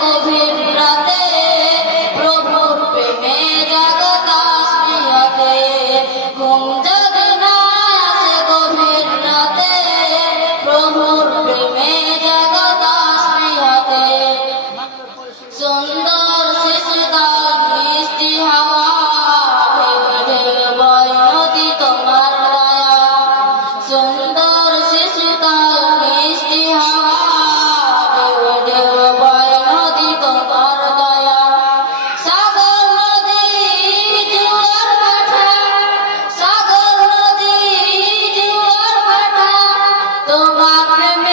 গভীর তোমাকে